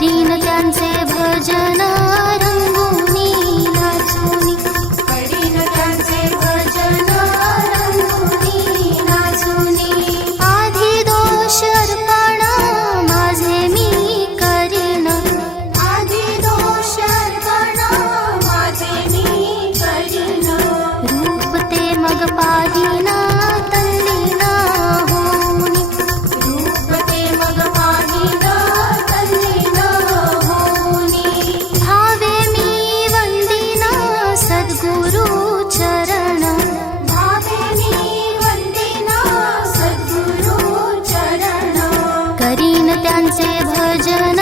करीन त्यांचे भजन रंगुनी नाचुनी, करीन त्यांचे भजन रंगुनी नाचुनी। आधी दोष अर्पण माझे मी करीन, आधी दोष अर्पण माझे मी करीन। रूप ते मग पाहिना तल्लीना होऊनी, रूप ते मग पाहिना तल्लीना होऊनी। भावे मी वंदिना सद्गुरु चरण, भावे मी वंदिना सद्गुरु चरण। करीन त्यांचे भजन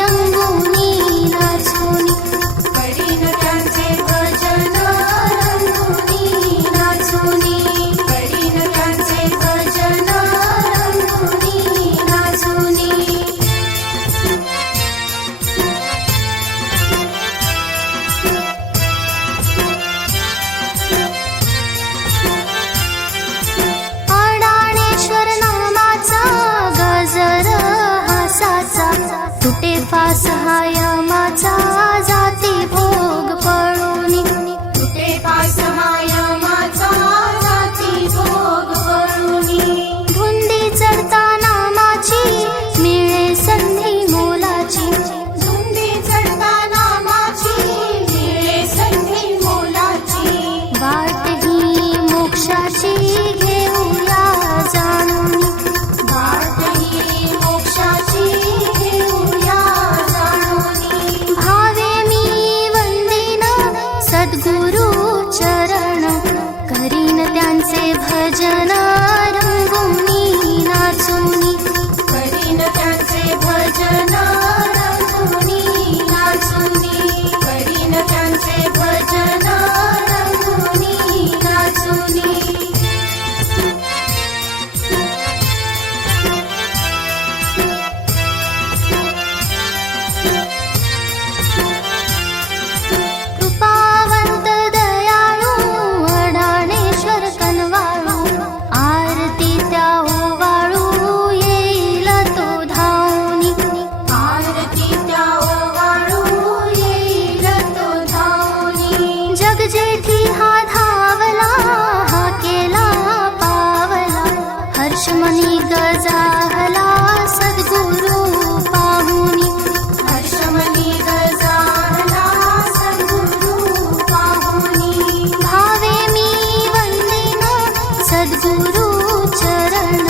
रंगुनी नाचुनी, करीन त्यांचे भजन रंगुनी नाचुनी, करीन त्यांचे भजन रंगुनी नाचुनी। अडाणेश्वर नामाचा गजर हासाचा, तुटे फास हा यमाचा जाती भोग पळुनी, तुटे फास हा यमाचा जाती भोग पळुनी। धुंदी चढता नामाची मिळे संधी मोलाची, धुंदी चढता नामाची मिळे संधी मोलाची। वाट ही मोक्षाची घेऊया जाणुनी, वाट ही मोक्षाची घेऊया जाणुनी। भावे मी वंदिना सद्गुरु चरण, करीन त्यांचे भजन रंगुनी नाचुनी, करीन त्यांचे भजन रंगुनी नाचुनी, करीन त्यांचे भजन रंगुनी नाचुनी। कृपावंत दयाळू अडाणेश्वर कनवाळू, आरती त्या ओवाळू येईल तो धावनी, आरती त्या ओवाळू येईल तो धावनी। जग जेठी हा धावला हा केला पावला, हर्षमणी गजाहला सद्गुरु पाहुनी, हर्षमणी गजाहला सद्गुरु पाहुनी। भावे मी वंदिना सद्गुरु चरण,